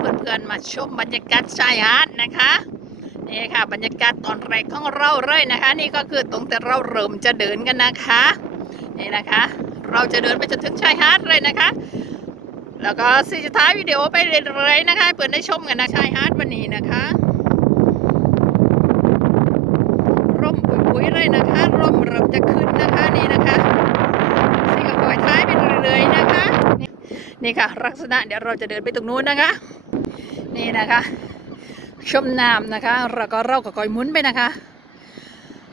เพื่อนๆมาชมบรรยากาศชายหาดนะคะนี่ค่ะ บรรยากาศตอนแรกของเราเลยนะคะ นี่ก็คือตรงแต่เราเริ่มจะเดินกันนะคะนี่นะคะ เราจะเดินไปจนถึงชายหาดเลยนะคะ แล้วก็สิจะท้ายวิดีโอไปเรื่อยๆนะคะเพื่อนได้ชมกันนะชายหาดวันนี้นะคะร่มปุ๋ยๆเลยนะคะร่มเริ่มจะขึ้นนะคะนี่นะคะสิก็คอยท้ายไปเรื่อยๆนะคะนี่ค่ะลักษณะเดี๋ยวเราจะเดินไปตรงนู้นนะคะ นี่นะคะ ชมน้ำนะคะแล้วก็เราก็คอยหมุนไปนะคะ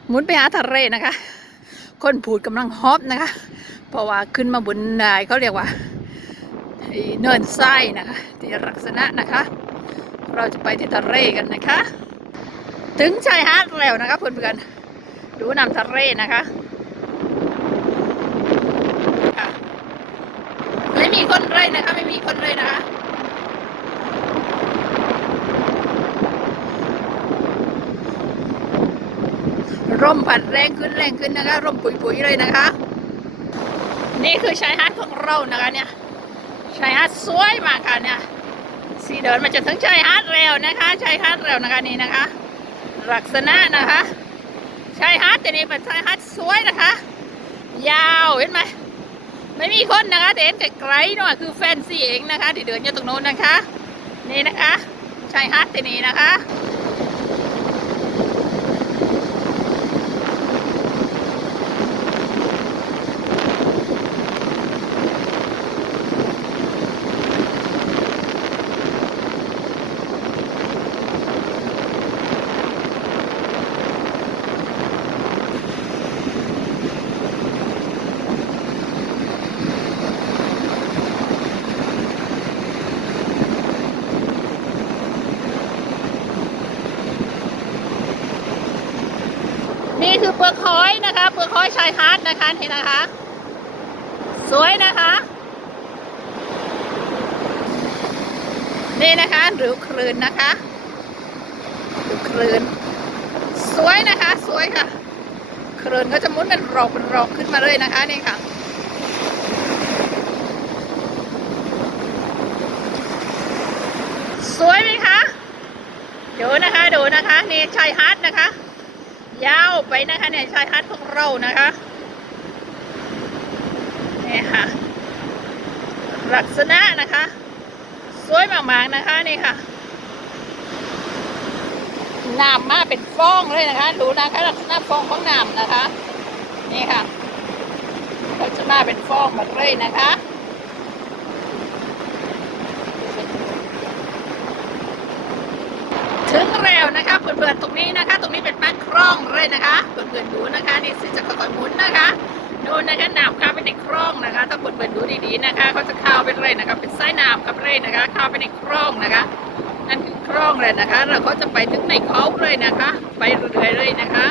หมุนไปหาทะเลนะคะ คนผูดกำลังฮอปนะคะ เพราะว่าขึ้นมาบนนายเขาเรียกว่าเนินทรายนะคะ ที่ลักษณะนะคะ เราจะไปที่ทะเลกันนะคะ ถึงชายหาดแล้วนะคะเพื่อนๆดูน้ำทะเลนะคะค่ะไม่มีคนเลยนะคะ ไม่มีคนเลยนะคะ ร่มผัดแรงขึ้นแรงขึ้นนะคะร่มปุ๋ยๆเลยนะคะ นี่คือชายหาดของเรานะคะเนี่ยชายหาดสวยมากค่ะเนี่ยสีเดินมาจนถึงชายหาดแล้วนะคะชายหาดแล้วนะคะนี่นะคะ ลักษณะนะคะชายหาดแต่นี่เป็นชายหาดสวยนะคะ ยาวเห็นไหมไม่มีคนนะคะแต่เห็นไกลๆหน่อยคือแฟนซีเองนะคะที่เดินอยู่ตรงโน้นนะคะ นี่นะคะชายหาดแต่นี่นะคะ คือเปลือกหอยนะคะ เปลือกหอยชายหาดนะคะเห็นนะคะ สวยนะคะ นี่นะคะหรือคลืนนะคะหรือคลืนสวยนะคะ สวยค่ะคลืนก็จะมุนเป็นรอกเป็นรอกขึ้นมาเลยนะคะนี่ค่ะสวยไหมคะ ดูนะคะ ดูนะคะ นี่ชายหาดนะคะ ยาวไปนะคะเนี่ยชายหาดของเรานะคะนี่ค่ะ ลักษณะนะคะ สวยมากๆนะคะนี่ค่ะน้ำมาเป็นฟองเลยนะคะ ดูนะคะลักษณะฟองของน้ำนะคะ นี่ค่ะลักษณะเป็นฟองแบบเลยนะคะ ถึงแล้ว นะคะเพื่อนๆตรงนี้นะคะ ตรงนี้เป็นปากครองเลยนะคะเพื่อนๆดูนะคะนี่ซื้อจะค่อยๆหมุนนะคะดูนะคะน้ำเข้าไปในครองนะคะ ถ้าเพื่อนๆดูดีๆนะคะเขาจะข้าวไปเลยนะคะ เป็นสายน้ำกับเลยนะคะข้าวเปในครองนะคะนั่นคือครองเลยนะคะ เราก็จะไปถึงในเขาเลยนะคะ ไปเรื่อยๆเลยนะคะ